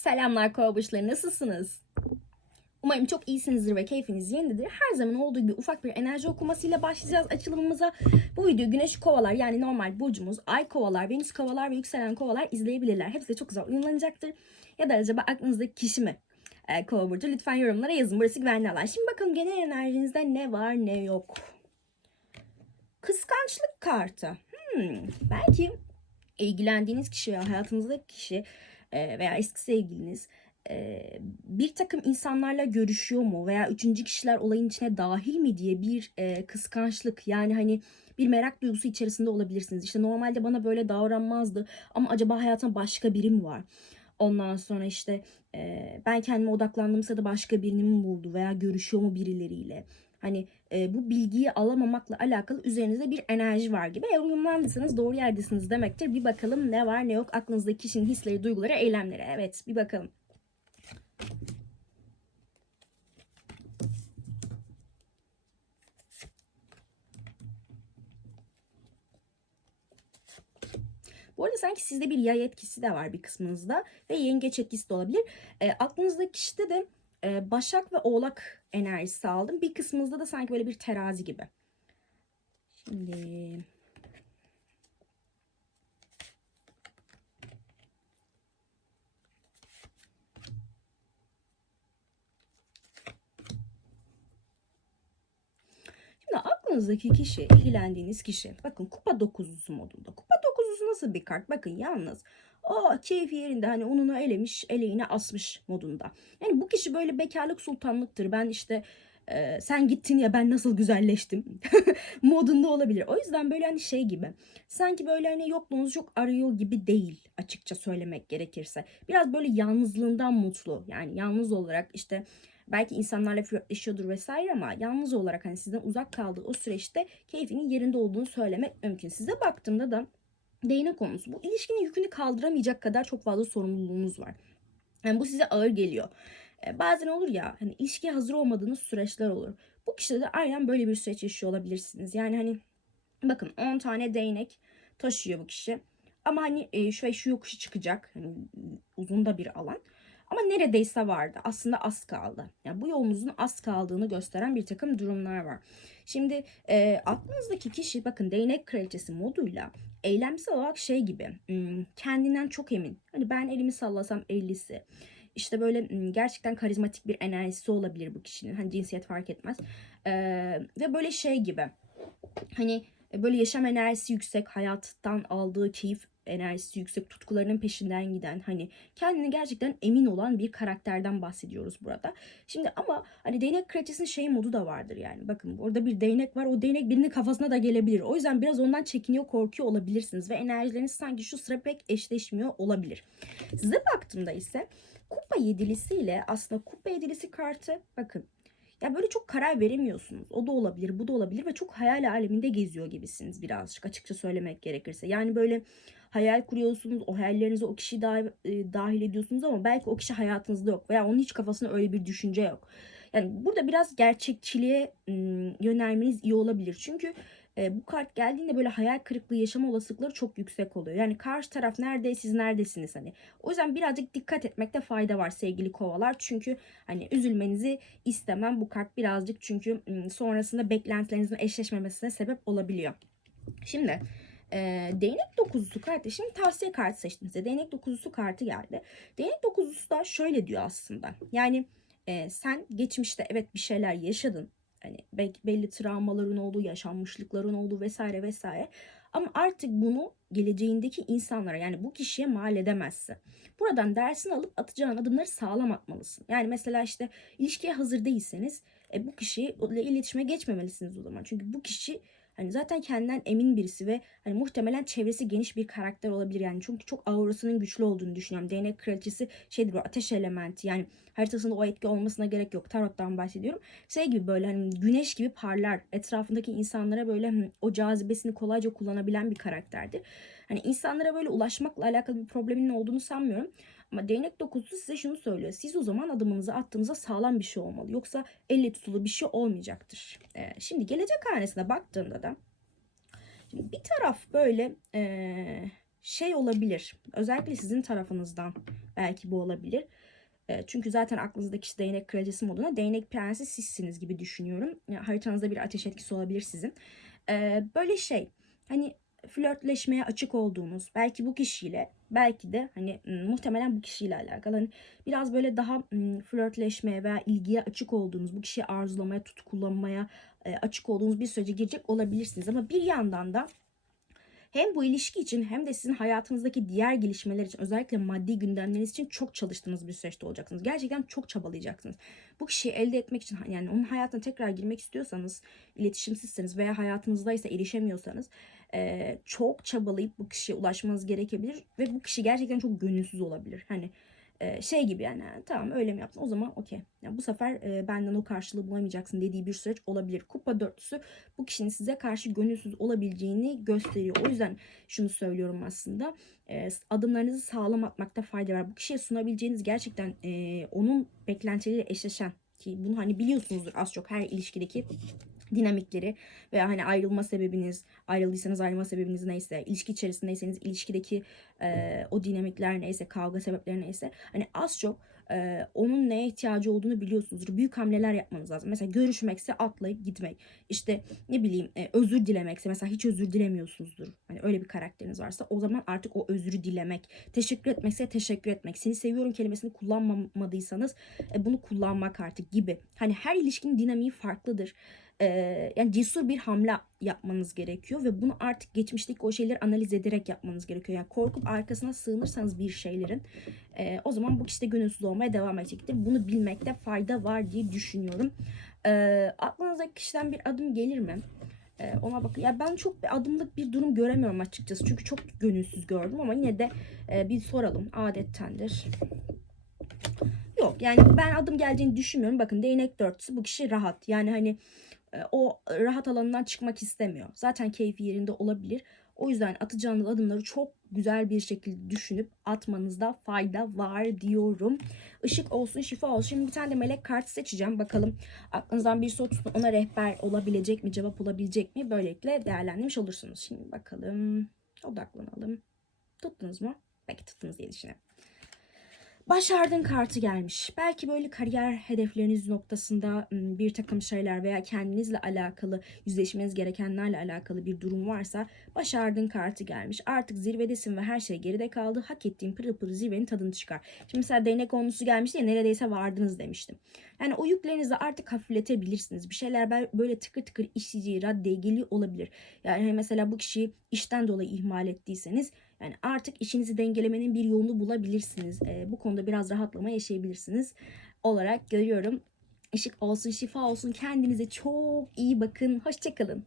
Selamlar kova burçları nasılsınız? Umarım çok iyisinizdir ve keyfiniz yerindedir. Her zaman olduğu gibi ufak bir enerji okumasıyla başlayacağız açılımımıza. Bu video güneş kovalar yani normal burcumuz, ay kovalar, venüs kovalar ve yükselen kovalar izleyebilirler. Hepsi de çok güzel uyumlanacaktır. Ya da acaba aklınızdaki kişi mi? Ee, kova burcu lütfen yorumlara yazın. Burası güvenli alan. Şimdi bakalım genel enerjinizde ne var ne yok. Kıskançlık kartı. Hmm, belki ilgilendiğiniz kişi veya hayatınızdaki kişi veya eski sevgiliniz bir takım insanlarla görüşüyor mu veya üçüncü kişiler olayın içine dahil mi diye bir kıskançlık yani hani bir merak duygusu içerisinde olabilirsiniz. İşte normalde bana böyle davranmazdı ama acaba hayatında başka biri mi var? Ondan sonra işte ben kendime odaklandığım sırada başka birini mi buldu veya görüşüyor mu birileriyle? Hani e, bu bilgiyi alamamakla alakalı üzerinizde bir enerji var gibi. Eğer uyumlandıysanız doğru yerdesiniz demektir. Bir bakalım ne var ne yok aklınızdaki kişinin hisleri, duyguları, eylemleri. Evet bir bakalım. Bu arada sanki sizde bir yay etkisi de var bir kısmınızda ve yengeç etkisi de olabilir. E, aklınızdaki kişide de e, Başak ve Oğlak enerjisi aldım. Bir kısmınızda da sanki böyle bir terazi gibi. Şimdi aklınızdaki kişi, ilgilendiğiniz kişi. Bakın kupa dokuzlusu modunda. Kupa dokuzlusu nasıl bir kart? Bakın yalnız. O keyfi yerinde hani onunu elemiş, eleğine asmış modunda. Yani bu kişi böyle bekarlık sultanlıktır. Ben işte e, sen gittin ya ben nasıl güzelleştim modunda olabilir. O yüzden böyle hani şey gibi. Sanki böyle hani yokluğunuzu çok arıyor gibi değil açıkça söylemek gerekirse. Biraz böyle yalnızlığından mutlu. Yani yalnız olarak işte belki insanlarla flörtleşiyordur vesaire ama yalnız olarak hani sizden uzak kaldığı o süreçte keyfinin yerinde olduğunu söylemek mümkün. Size baktığımda da değnek konusu. Bu ilişkinin yükünü kaldıramayacak kadar çok fazla sorumluluğunuz var. Yani bu size ağır geliyor. Ee, bazen olur ya hani ilişkiye hazır olmadığınız süreçler olur. Bu kişide de aynen böyle bir süreç yaşıyor olabilirsiniz. Yani hani bakın 10 tane değnek taşıyor bu kişi. Ama hani e, şu ve şu yokuşu çıkacak. Hani uzun da bir alan. Ama neredeyse vardı. Aslında az kaldı. Yani bu yolunuzun az kaldığını gösteren bir takım durumlar var. Şimdi e, aklınızdaki kişi bakın değnek kraliçesi moduyla eylemsel olarak şey gibi kendinden çok emin. Hani ben elimi sallasam ellisi. İşte böyle gerçekten karizmatik bir enerjisi olabilir bu kişinin. Hani cinsiyet fark etmez. Ee, ve böyle şey gibi. Hani böyle yaşam enerjisi yüksek, hayattan aldığı keyif enerjisi yüksek, tutkularının peşinden giden, hani kendini gerçekten emin olan bir karakterden bahsediyoruz burada. Şimdi ama hani değnek kraliçesinin şey modu da vardır yani. Bakın orada bir değnek var. O değnek birinin kafasına da gelebilir. O yüzden biraz ondan çekiniyor, korkuyor olabilirsiniz ve enerjileriniz sanki şu sıra pek eşleşmiyor olabilir. Size baktığımda ise kupa yedilisiyle aslında kupa yedilisi kartı bakın ya böyle çok karar veremiyorsunuz. O da olabilir, bu da olabilir ve çok hayal aleminde geziyor gibisiniz birazcık açıkça söylemek gerekirse. Yani böyle hayal kuruyorsunuz, o hayallerinize o kişiyi e, dahil ediyorsunuz ama belki o kişi hayatınızda yok veya onun hiç kafasında öyle bir düşünce yok. Yani burada biraz gerçekçiliğe yönelmeniz iyi olabilir. Çünkü e, bu kart geldiğinde böyle hayal kırıklığı yaşama olasılıkları çok yüksek oluyor. Yani karşı taraf nerede siz neredesiniz hani. O yüzden birazcık dikkat etmekte fayda var sevgili kovalar. Çünkü hani üzülmenizi istemem bu kart birazcık çünkü sonrasında beklentilerinizin eşleşmemesine sebep olabiliyor. Şimdi e, değnek dokuzusu kartı. Şimdi tavsiye kartı seçtim size. Değnek dokuzusu kartı geldi. Değnek dokuzusu da şöyle diyor aslında. Yani e, sen geçmişte evet bir şeyler yaşadın Hani belli travmaların olduğu, yaşanmışlıkların olduğu vesaire vesaire. Ama artık bunu geleceğindeki insanlara yani bu kişiye mal edemezsin. Buradan dersini alıp atacağın adımları sağlam atmalısın. Yani mesela işte ilişkiye hazır değilseniz e, bu kişiyle iletişime geçmemelisiniz o zaman. Çünkü bu kişi Hani zaten kendinden emin birisi ve hani muhtemelen çevresi geniş bir karakter olabilir yani. Çünkü çok aurasının güçlü olduğunu düşünüyorum. Değnek kraliçesi şeydir böyle ateş elementi yani haritasında o etki olmasına gerek yok. Tarot'tan bahsediyorum. Şey gibi böyle hani güneş gibi parlar. Etrafındaki insanlara böyle o cazibesini kolayca kullanabilen bir karakterdir. Hani insanlara böyle ulaşmakla alakalı bir probleminin olduğunu sanmıyorum. Ama değnek dokuzusu size şunu söylüyor. Siz o zaman adımınızı attığınızda sağlam bir şey olmalı. Yoksa elle tutulu bir şey olmayacaktır. Ee, şimdi gelecek hanesine baktığımda da şimdi bir taraf böyle ee, şey olabilir. Özellikle sizin tarafınızdan belki bu olabilir. E, Çünkü zaten aklınızdaki kişi değnek kraliçesi moduna değnek prensi sizsiniz gibi düşünüyorum. Yani haritanızda bir ateş etkisi olabilir sizin. E, Böyle şey hani flörtleşmeye açık olduğunuz belki bu kişiyle belki de hani muhtemelen bu kişiyle alakalı. Hani biraz böyle daha flörtleşmeye veya ilgiye açık olduğunuz bu kişiyi arzulamaya tutkulamaya açık olduğunuz bir sürece girecek olabilirsiniz. Ama bir yandan da hem bu ilişki için hem de sizin hayatınızdaki diğer gelişmeler için özellikle maddi gündemleriniz için çok çalıştığınız bir süreçte olacaksınız. Gerçekten çok çabalayacaksınız. Bu kişiyi elde etmek için yani onun hayatına tekrar girmek istiyorsanız, iletişimsizseniz veya hayatınızdaysa erişemiyorsanız çok çabalayıp bu kişiye ulaşmanız gerekebilir ve bu kişi gerçekten çok gönülsüz olabilir. Hani eee, şey gibi yani "Ha, tamam öyle mi yaptın o zaman okey. Yani bu sefer eee, benden o karşılığı bulamayacaksın dediği bir süreç olabilir. Kupa dörtlüsü bu kişinin size karşı gönülsüz olabileceğini gösteriyor. O yüzden şunu söylüyorum aslında. E, adımlarınızı sağlam atmakta fayda var. Bu kişiye sunabileceğiniz gerçekten e, onun beklentileriyle eşleşen ki bunu hani biliyorsunuzdur az çok her ilişkideki dinamikleri veya hani ayrılma sebebiniz, ayrıldıysanız ayrılma sebebiniz neyse, ilişki içerisindeyseniz ilişkideki e, o dinamikler neyse, kavga sebepleri neyse hani az çok e, onun neye ihtiyacı olduğunu biliyorsunuzdur. Büyük hamleler yapmanız lazım. Mesela görüşmekse atlayıp gitmek. İşte ne bileyim e, özür dilemekse mesela hiç özür dilemiyorsunuzdur. Hani öyle bir karakteriniz varsa o zaman artık o özrü dilemek. Teşekkür etmekse teşekkür etmek. Seni seviyorum kelimesini kullanmamadıysanız e, bunu kullanmak artık gibi. Hani her ilişkinin dinamiği farklıdır. Yani cesur bir hamle yapmanız gerekiyor ve bunu artık geçmişteki o şeyleri analiz ederek yapmanız gerekiyor. Yani korkup arkasına sığınırsanız bir şeylerin e, o zaman bu kişi de gönülsüz olmaya devam edecektir. Bunu bilmekte fayda var diye düşünüyorum. Ee, aklınızdaki kişiden bir adım gelir mi? Ee, ona bakın. Ya ben çok bir adımlık bir durum göremiyorum açıkçası. Çünkü çok gönülsüz gördüm ama yine de e, bir soralım. Adettendir. Yok yani ben adım geleceğini düşünmüyorum. Bakın değnek dörtlüsü bu kişi rahat. Yani hani e, o rahat alanından çıkmak istemiyor. Zaten keyfi yerinde olabilir. O yüzden atacağınız adımları çok güzel bir şekilde düşünüp atmanızda fayda var diyorum. Işık olsun, şifa olsun. Şimdi bir tane de melek kartı seçeceğim. Bakalım aklınızdan bir soru tutun. Ona rehber olabilecek mi, cevap olabilecek mi? Böylelikle değerlendirmiş olursunuz. Şimdi bakalım. Odaklanalım. Tuttunuz mu? Belki tuttunuz diye düşünüyorum. Başardın kartı gelmiş. Belki böyle kariyer hedefleriniz noktasında bir takım şeyler veya kendinizle alakalı yüzleşmeniz gerekenlerle alakalı bir durum varsa başardın kartı gelmiş. Artık zirvedesin ve her şey geride kaldı. Hak ettiğin pırıl pırıl zirvenin tadını çıkar. Şimdi mesela değnek onlusu gelmişti ya neredeyse vardınız demiştim. Yani o yüklerinizi artık hafifletebilirsiniz. Bir şeyler böyle tıkır tıkır işleyeceği raddeye geliyor olabilir. Yani mesela bu kişiyi işten dolayı ihmal ettiyseniz yani artık işinizi dengelemenin bir yolunu bulabilirsiniz. Ee, bu konuda biraz rahatlama yaşayabilirsiniz olarak görüyorum. Işık olsun, şifa olsun. Kendinize çok iyi bakın. Hoşçakalın.